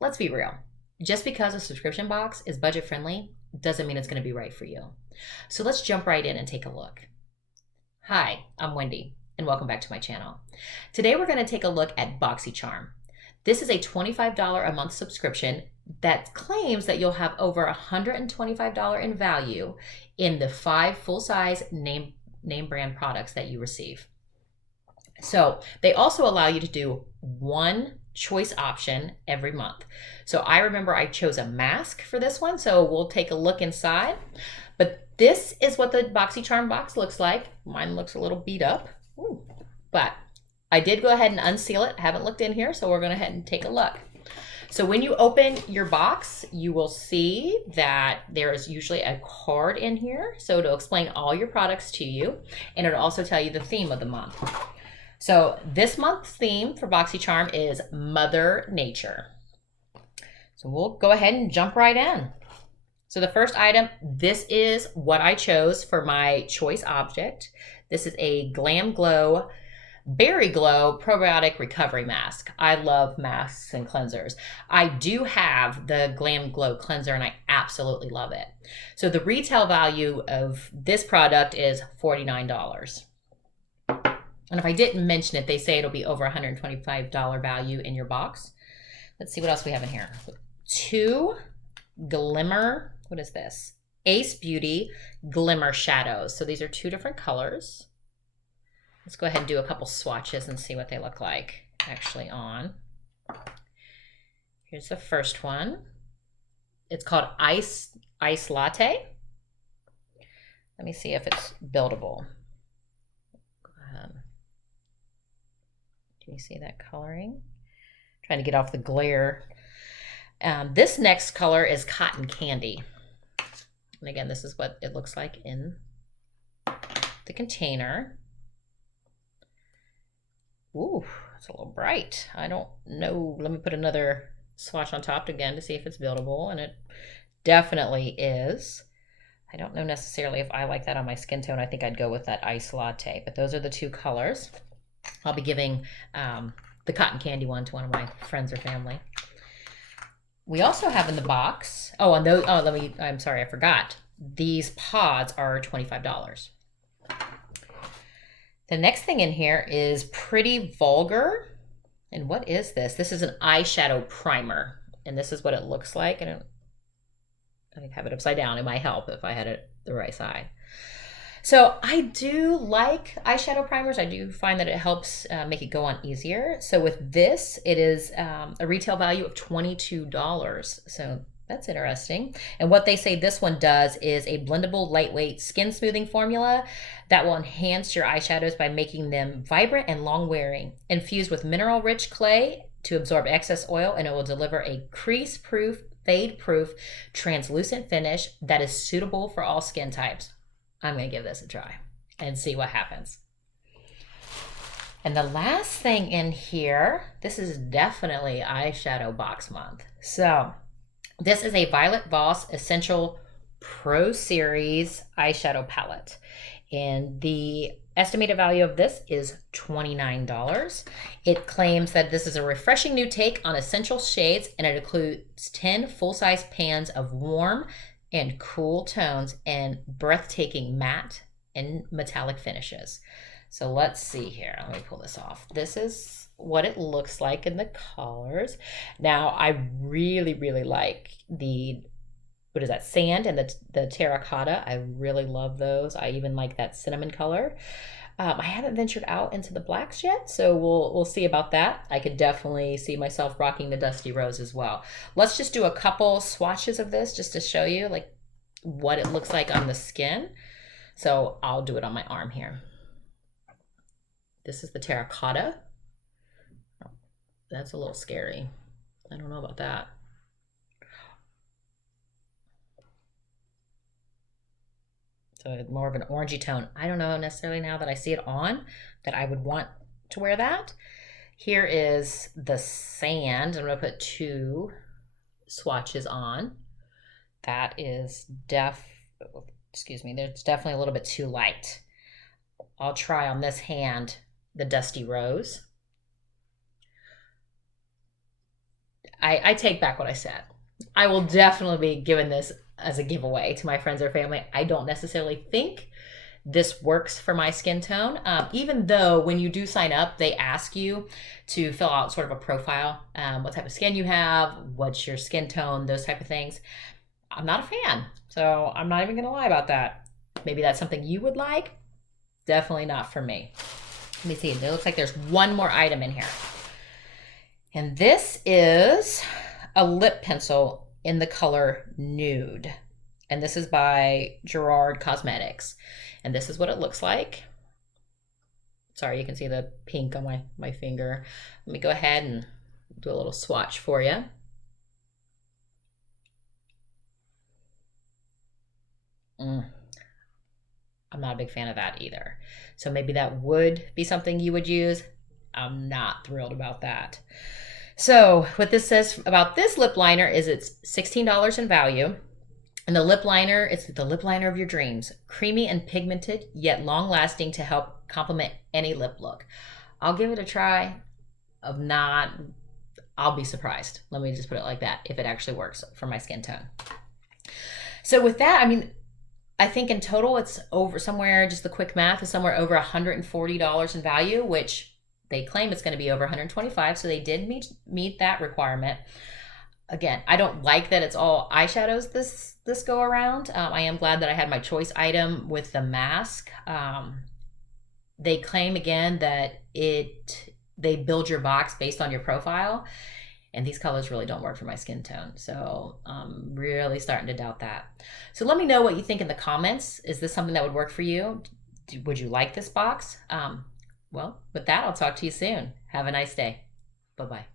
let's be real. Just because a subscription box is budget friendly doesn't mean it's going to be right for you. So let's jump right in and take a look. Hi, I'm Wendi, and welcome back to my channel. Today we're going to take a look at BoxyCharm. This is a $25 a month subscription that claims that you'll have over $125 in value in the 5 full-size name brand products that you receive. So they also allow you to do one choice option every month. So I remember I chose a mask for this one, so we'll take a look inside. But this is what the BoxyCharm box looks like. Mine looks a little beat up, but I did go ahead and unseal it. I haven't looked in here, so we're going to head and take a look. So when you open your box, you will see that there is usually a card in here. So it'll explain all your products to you, and it'll also tell you the theme of the month. So this month's theme for BoxyCharm is Mother Nature. So we'll go ahead and jump right in. So the first item, this is what I chose for my choice object. This is a GlamGlow Berryglow Probiotic Recovery Mask. I love masks and cleansers. I do have the GlamGlow cleanser and I absolutely love it. So the retail value of this product is $49. And if I didn't mention it, they say it'll be over $125 value in your box. Let's see what else we have in here. 2 Glimmer, what is this? Ace Beauty Glimmer Shadows. So these are 2 different colors. Let's go ahead and do a couple swatches and see what they look like actually on. Here's the first one. It's called Ice Latte. Let me see if it's buildable. Go ahead. Can you see that coloring? Trying to get off the glare. This next color is Cotton Candy. And again, this is what it looks like in the container. Ooh, it's a little bright. I don't know. Let me put another swatch on top again to see if it's buildable, and it definitely is. I don't know necessarily if I like that on my skin tone. I think I'd go with that Ice Latte, but those are the 2 colors. I'll be giving the Cotton Candy one to one of my friends or family. We also have in the box, I'm sorry, I forgot. These pods are $25. The next thing in here is Pretty Vulgar. And what is this? This is an eyeshadow primer. And this is what it looks like. I think I have it upside down. It might help if I had it the right side. So I do like eyeshadow primers. I do find that it helps make it go on easier. So with this, it is a retail value of $22. So that's interesting. And what they say this one does is a blendable, lightweight skin smoothing formula that will enhance your eyeshadows by making them vibrant and long wearing. Infused with mineral-rich clay to absorb excess oil, and it will deliver a crease-proof, fade-proof, translucent finish that is suitable for all skin types. I'm going to give this a try and see what happens. And the last thing in here, this is definitely eyeshadow box month. So this is a Violet Voss Essential Pro Series eyeshadow palette. And the estimated value of this is $29. It claims that this is a refreshing new take on essential shades, and it includes 10 full-size pans of warm and cool tones and breathtaking matte and metallic finishes. So let's see here. Let me pull this off. This is what it looks like in the colors. Now, I really, really like the, what is that, sand and the terracotta. I really love those. I even like that cinnamon color. I haven't ventured out into the blacks yet, so we'll see about that. I could definitely see myself rocking the Dusty Rose as well. Let's just do a couple swatches of this just to show you like what it looks like on the skin. So I'll do it on my arm here. This is the terracotta. Oh, that's a little scary. I don't know about that. So more of an orangey tone. I don't know necessarily now that I see it on that I would want to wear that. Here is the sand. I'm going to put 2 swatches on. That is there's definitely a little bit too light. I'll try on this hand the Dusty Rose. I take back what I said. I will definitely be giving this as a giveaway to my friends or family. I don't necessarily think this works for my skin tone, even though when you do sign up, they ask you to fill out sort of a profile, what type of skin you have, what's your skin tone, those type of things. I'm not a fan, so I'm not even going to lie about that. Maybe that's something you would like. Definitely not for me. Let me see. It looks like there's one more item in here. And this is a lip pencil in the color Nude. And this is by Gerard Cosmetics. And this is what it looks like. Sorry, you can see the pink on my finger. Let me go ahead and do a little swatch for you. I'm not a big fan of that either. So maybe that would be something you would use. I'm not thrilled about that. So what this says about this lip liner is it's $16 in value. And the lip liner, it's the lip liner of your dreams. Creamy and pigmented, yet long lasting to help complement any lip look. I'll give it a try. I'll be surprised. Let me just put it like that, if it actually works for my skin tone. So with that, I mean, I think in total it's over somewhere, just the quick math is somewhere over $140 in value, which they claim it's going to be over $125. So they did meet that requirement. Again, I don't like that it's all eyeshadows this go around. I am glad that I had my choice item with the mask. They claim again that they build your box based on your profile. And these colors really don't work for my skin tone. So I'm really starting to doubt that. So let me know what you think in the comments. Is this something that would work for you? Would you like this box? Well, with that, I'll talk to you soon. Have a nice day. Bye-bye.